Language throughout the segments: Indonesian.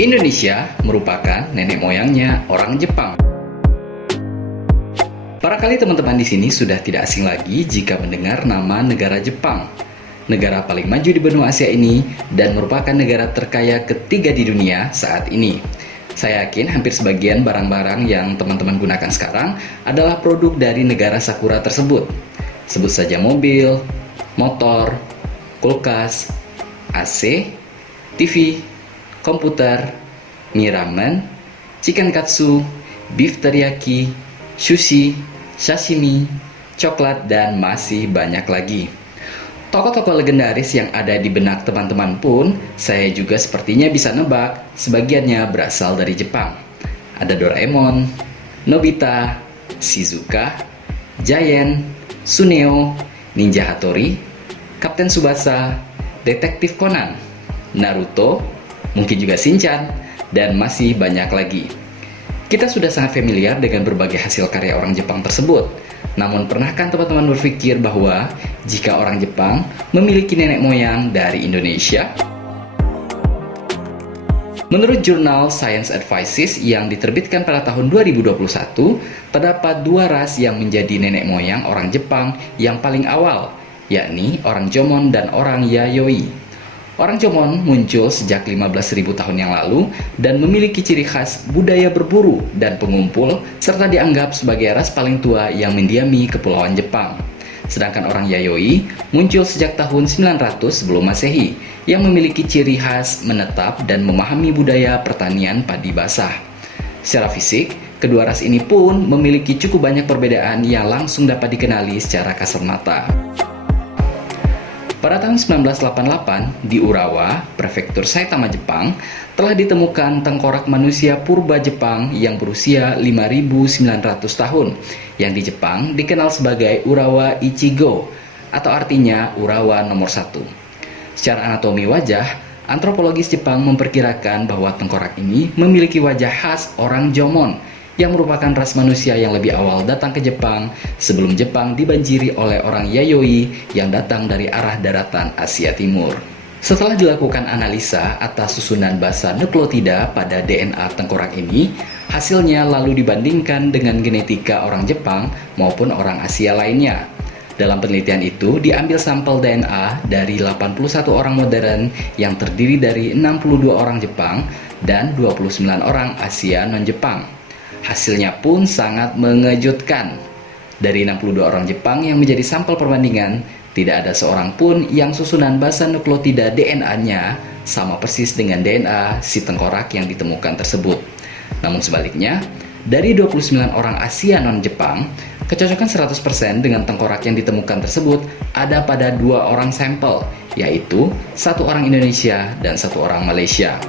Indonesia merupakan nenek moyangnya orang Jepang. Barangkali teman-teman di sini sudah tidak asing lagi jika mendengar nama negara Jepang. Negara paling maju di benua Asia ini dan merupakan negara terkaya ketiga di dunia saat ini. Saya yakin hampir sebagian barang-barang yang teman-teman gunakan sekarang adalah produk dari negara Sakura tersebut. Sebut saja mobil, motor, kulkas, AC, TV, komputer, mie ramen, chicken katsu, beef teriyaki, sushi, sashimi, coklat, dan masih banyak lagi. Tokoh-tokoh legendaris yang ada di benak teman-teman pun saya juga sepertinya bisa nebak sebagiannya berasal dari Jepang. Ada Doraemon, Nobita, Shizuka, Giant, Suneo, Ninja Hattori, Kapten Tsubasa, Detektif Conan, Naruto, mungkin juga Shinchan, dan masih banyak lagi. Kita sudah sangat familiar dengan berbagai hasil karya orang Jepang tersebut. Namun pernahkah teman-teman berpikir bahwa jika orang Jepang memiliki nenek moyang dari Indonesia? Menurut jurnal Science Advances yang diterbitkan pada tahun 2021, terdapat dua ras yang menjadi nenek moyang orang Jepang yang paling awal, yakni orang Jomon dan orang Yayoi. Orang Jomon muncul sejak 15.000 tahun yang lalu dan memiliki ciri khas budaya berburu dan pengumpul serta dianggap sebagai ras paling tua yang mendiami kepulauan Jepang. Sedangkan orang Yayoi muncul sejak tahun 900 sebelum Masehi yang memiliki ciri khas menetap dan memahami budaya pertanian padi basah. Secara fisik, kedua ras ini pun memiliki cukup banyak perbedaan yang langsung dapat dikenali secara kasat mata. Pada tahun 1988, di Urawa, prefektur Saitama, Jepang, telah ditemukan tengkorak manusia purba Jepang yang berusia 5.900 tahun, yang di Jepang dikenal sebagai Urawa Ichigo, atau artinya Urawa nomor 1. Secara anatomi wajah, antropologis Jepang memperkirakan bahwa tengkorak ini memiliki wajah khas orang Jomon, yang merupakan ras manusia yang lebih awal datang ke Jepang sebelum Jepang dibanjiri oleh orang Yayoi yang datang dari arah daratan Asia Timur. Setelah dilakukan analisa atas susunan basa nukleotida pada DNA tengkorak ini, hasilnya lalu dibandingkan dengan genetika orang Jepang maupun orang Asia lainnya. Dalam penelitian itu diambil sampel DNA dari 81 orang modern yang terdiri dari 62 orang Jepang dan 29 orang Asia non-Jepang. Hasilnya pun sangat mengejutkan. Dari 62 orang Jepang yang menjadi sampel perbandingan, tidak ada seorang pun yang susunan basa nukleotida DNA-nya sama persis dengan DNA si tengkorak yang ditemukan tersebut. Namun sebaliknya, dari 29 orang Asia non-Jepang, kecocokan 100% dengan tengkorak yang ditemukan tersebut ada pada 2 orang sampel, yaitu 1 orang Indonesia dan 1 orang Malaysia.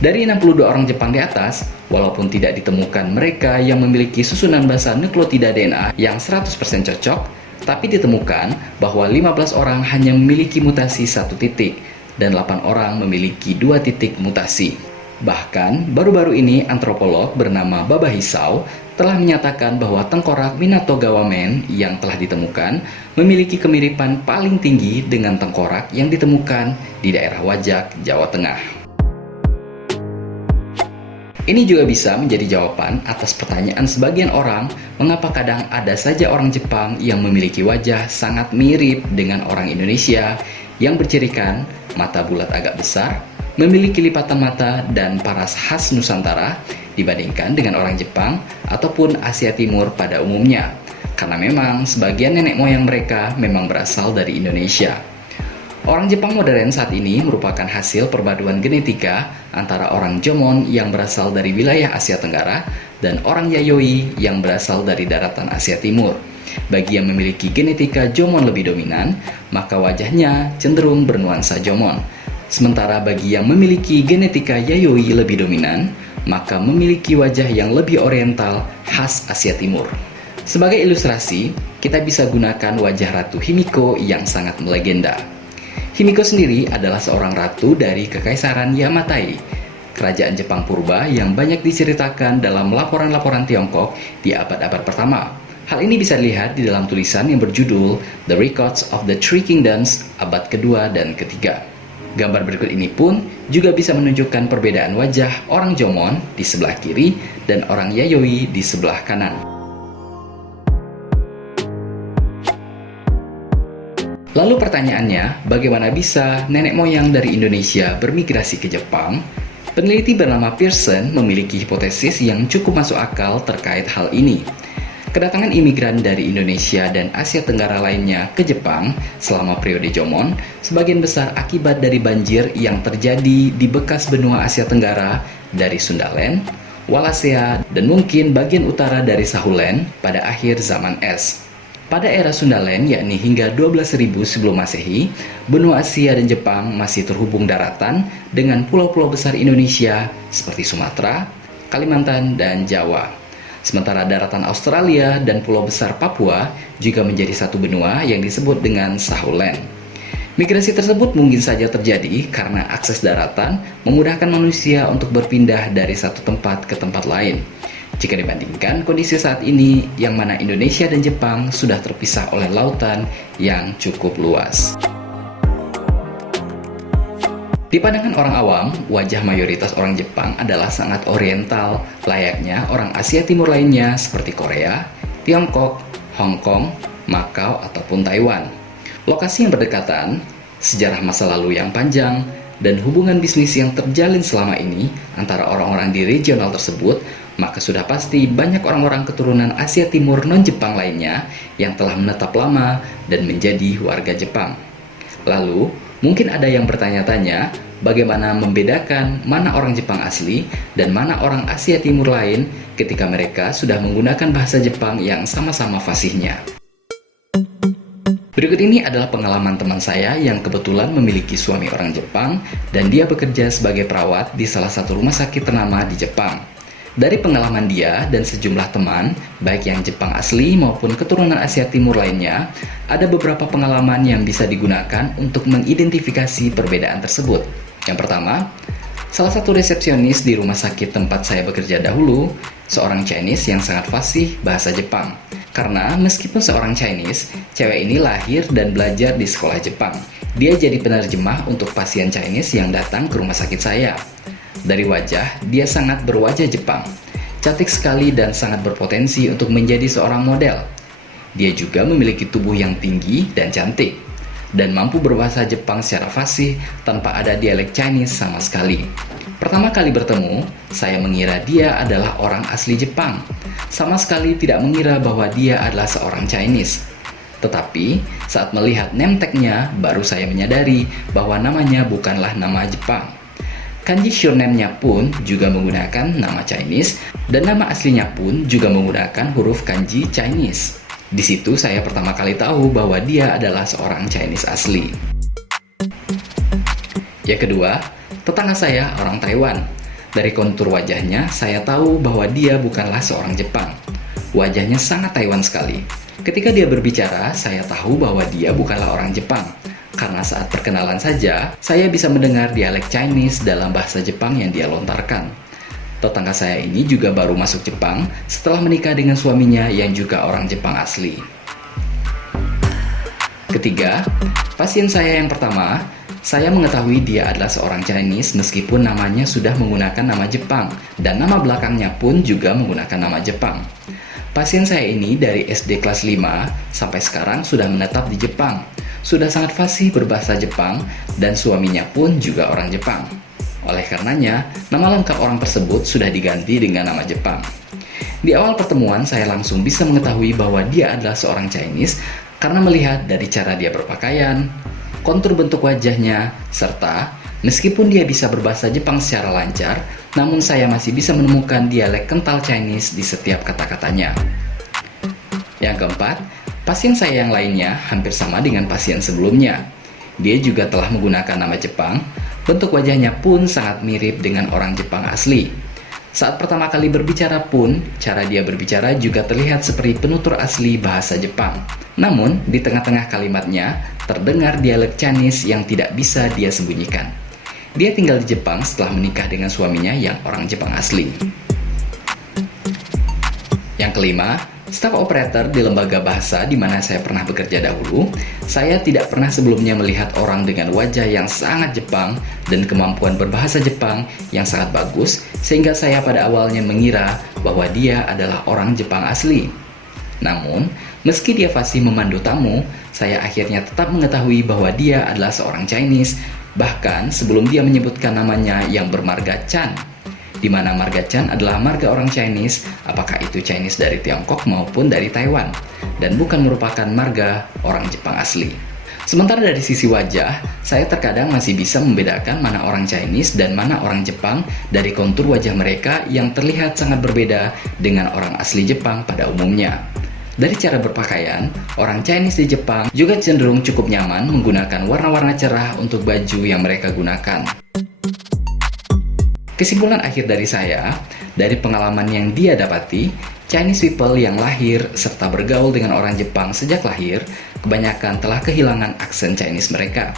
Dari 62 orang Jepang di atas, walaupun tidak ditemukan mereka yang memiliki susunan basa nukleotida DNA yang 100% cocok, tapi ditemukan bahwa 15 orang hanya memiliki mutasi 1 titik dan 8 orang memiliki 2 titik mutasi. Bahkan, baru-baru ini antropolog bernama Baba Hisao telah menyatakan bahwa tengkorak Minato-gawa Man yang telah ditemukan memiliki kemiripan paling tinggi dengan tengkorak yang ditemukan di daerah Wajak, Jawa Tengah. Ini juga bisa menjadi jawaban atas pertanyaan sebagian orang mengapa kadang ada saja orang Jepang yang memiliki wajah sangat mirip dengan orang Indonesia yang bercirikan mata bulat agak besar, memiliki lipatan mata dan paras khas Nusantara dibandingkan dengan orang Jepang ataupun Asia Timur pada umumnya, karena memang sebagian nenek moyang mereka memang berasal dari Indonesia. Orang Jepang modern saat ini merupakan hasil perpaduan genetika antara orang Jomon yang berasal dari wilayah Asia Tenggara dan orang Yayoi yang berasal dari daratan Asia Timur. Bagi yang memiliki genetika Jomon lebih dominan, maka wajahnya cenderung bernuansa Jomon. Sementara bagi yang memiliki genetika Yayoi lebih dominan, maka memiliki wajah yang lebih oriental khas Asia Timur. Sebagai ilustrasi, kita bisa gunakan wajah Ratu Himiko yang sangat melegenda. Himiko sendiri adalah seorang ratu dari Kekaisaran Yamatai, kerajaan Jepang purba yang banyak diceritakan dalam laporan-laporan Tiongkok di abad-abad pertama. Hal ini bisa dilihat di dalam tulisan yang berjudul The Records of the Three Kingdoms abad kedua dan ketiga. Gambar berikut ini pun juga bisa menunjukkan perbedaan wajah orang Jomon di sebelah kiri dan orang Yayoi di sebelah kanan. Lalu pertanyaannya, bagaimana bisa nenek moyang dari Indonesia bermigrasi ke Jepang? Peneliti bernama Pearson memiliki hipotesis yang cukup masuk akal terkait hal ini. Kedatangan imigran dari Indonesia dan Asia Tenggara lainnya ke Jepang selama periode Jomon sebagian besar akibat dari banjir yang terjadi di bekas benua Asia Tenggara dari Sundaland, Wallacea, dan mungkin bagian utara dari Sahulen pada akhir zaman es. Pada era Sundaland, yakni hingga 12.000 sebelum Masehi, benua Asia dan Jepang masih terhubung daratan dengan pulau-pulau besar Indonesia seperti Sumatera, Kalimantan, dan Jawa. Sementara daratan Australia dan pulau besar Papua juga menjadi satu benua yang disebut dengan Sahulen. Migrasi tersebut mungkin saja terjadi karena akses daratan memudahkan manusia untuk berpindah dari satu tempat ke tempat lain. Jika dibandingkan kondisi saat ini, yang mana Indonesia dan Jepang sudah terpisah oleh lautan yang cukup luas. Di pandangan orang awam, wajah mayoritas orang Jepang adalah sangat oriental, layaknya orang Asia Timur lainnya seperti Korea, Tiongkok, Hong Kong, Makau, ataupun Taiwan. Lokasi yang berdekatan, sejarah masa lalu yang panjang, dan hubungan bisnis yang terjalin selama ini antara orang-orang di regional tersebut, maka sudah pasti banyak orang-orang keturunan Asia Timur non-Jepang lainnya yang telah menetap lama dan menjadi warga Jepang. Lalu, mungkin ada yang bertanya-tanya, bagaimana membedakan mana orang Jepang asli dan mana orang Asia Timur lain ketika mereka sudah menggunakan bahasa Jepang yang sama-sama fasihnya. Berikut ini adalah pengalaman teman saya yang kebetulan memiliki suami orang Jepang dan dia bekerja sebagai perawat di salah satu rumah sakit ternama di Jepang. Dari pengalaman dia dan sejumlah teman, baik yang Jepang asli maupun keturunan Asia Timur lainnya, ada beberapa pengalaman yang bisa digunakan untuk mengidentifikasi perbedaan tersebut. Yang pertama, salah satu resepsionis di rumah sakit tempat saya bekerja dahulu, seorang Chinese yang sangat fasih bahasa Jepang. Karena meskipun seorang Chinese, cewek ini lahir dan belajar di sekolah Jepang. Dia jadi penerjemah untuk pasien Chinese yang datang ke rumah sakit saya. Dari wajah, dia sangat berwajah Jepang, cantik sekali dan sangat berpotensi untuk menjadi seorang model. Dia juga memiliki tubuh yang tinggi dan cantik, dan mampu berbahasa Jepang secara fasih tanpa ada dialek Chinese sama sekali. Pertama kali bertemu, saya mengira dia adalah orang asli Jepang, sama sekali tidak mengira bahwa dia adalah seorang Chinese. Tetapi, saat melihat name tag-nya, baru saya menyadari bahwa namanya bukanlah nama Jepang. Kanji surname-nya pun juga menggunakan nama Chinese dan nama aslinya pun juga menggunakan huruf kanji Chinese. Di situ saya pertama kali tahu bahwa dia adalah seorang Chinese asli. Yang kedua, tetangga saya orang Taiwan. Dari kontur wajahnya, saya tahu bahwa dia bukanlah seorang Jepang. Wajahnya sangat Taiwan sekali. Ketika dia berbicara, saya tahu bahwa dia bukanlah orang Jepang. Karena saat perkenalan saja, saya bisa mendengar dialek Chinese dalam bahasa Jepang yang dia lontarkan. Tetangga saya ini juga baru masuk Jepang setelah menikah dengan suaminya yang juga orang Jepang asli. Ketiga, pasien saya yang pertama, saya mengetahui dia adalah seorang Chinese meskipun namanya sudah menggunakan nama Jepang dan nama belakangnya pun juga menggunakan nama Jepang. Pasien saya ini dari SD kelas 5 sampai sekarang sudah menetap di Jepang. Sudah sangat fasih berbahasa Jepang dan suaminya pun juga orang Jepang. Oleh karenanya, nama lengkap orang tersebut sudah diganti dengan nama Jepang. Di awal pertemuan, saya langsung bisa mengetahui bahwa dia adalah seorang Chinese karena melihat dari cara dia berpakaian, kontur bentuk wajahnya, serta meskipun dia bisa berbahasa Jepang secara lancar, namun saya masih bisa menemukan dialek kental Chinese di setiap kata-katanya. Yang keempat, pasien saya yang lainnya hampir sama dengan pasien sebelumnya. Dia juga telah menggunakan nama Jepang, bentuk wajahnya pun sangat mirip dengan orang Jepang asli. Saat pertama kali berbicara pun, cara dia berbicara juga terlihat seperti penutur asli bahasa Jepang. Namun, di tengah-tengah kalimatnya, terdengar dialek Chinese yang tidak bisa dia sembunyikan. Dia tinggal di Jepang setelah menikah dengan suaminya yang orang Jepang asli. Yang kelima, Staf operator di lembaga bahasa di mana saya pernah bekerja dahulu, saya tidak pernah sebelumnya melihat orang dengan wajah yang sangat Jepang dan kemampuan berbahasa Jepang yang sangat bagus, sehingga saya pada awalnya mengira bahwa dia adalah orang Jepang asli. Namun, meski dia fasih memandu tamu, saya akhirnya tetap mengetahui bahwa dia adalah seorang Chinese, bahkan sebelum dia menyebutkan namanya yang bermarga Chan, di mana marga Chan adalah marga orang Chinese, apakah itu Chinese dari Tiongkok maupun dari Taiwan, dan bukan merupakan marga orang Jepang asli. Sementara dari sisi wajah, saya terkadang masih bisa membedakan mana orang Chinese dan mana orang Jepang dari kontur wajah mereka yang terlihat sangat berbeda dengan orang asli Jepang pada umumnya. Dari cara berpakaian, orang Chinese di Jepang juga cenderung cukup nyaman menggunakan warna-warna cerah untuk baju yang mereka gunakan. Kesimpulan akhir dari saya, dari pengalaman yang dia dapati, Chinese people yang lahir serta bergaul dengan orang Jepang sejak lahir, kebanyakan telah kehilangan aksen Chinese mereka.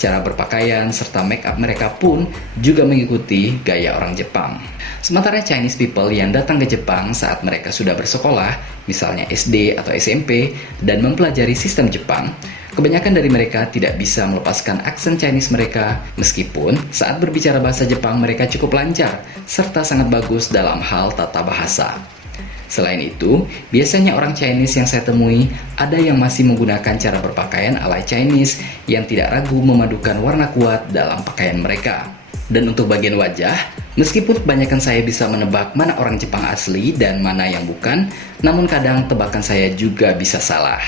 Cara berpakaian serta make up mereka pun juga mengikuti gaya orang Jepang. Sementara Chinese people yang datang ke Jepang saat mereka sudah bersekolah, misalnya SD atau SMP, dan mempelajari sistem Jepang, kebanyakan dari mereka tidak bisa melepaskan aksen Chinese mereka, meskipun saat berbicara bahasa Jepang mereka cukup lancar, serta sangat bagus dalam hal tata bahasa. Selain itu, biasanya orang Chinese yang saya temui, ada yang masih menggunakan cara berpakaian ala Chinese yang tidak ragu memadukan warna kuat dalam pakaian mereka. Dan untuk bagian wajah, meskipun kebanyakan saya bisa menebak mana orang Jepang asli dan mana yang bukan, namun kadang tebakan saya juga bisa salah.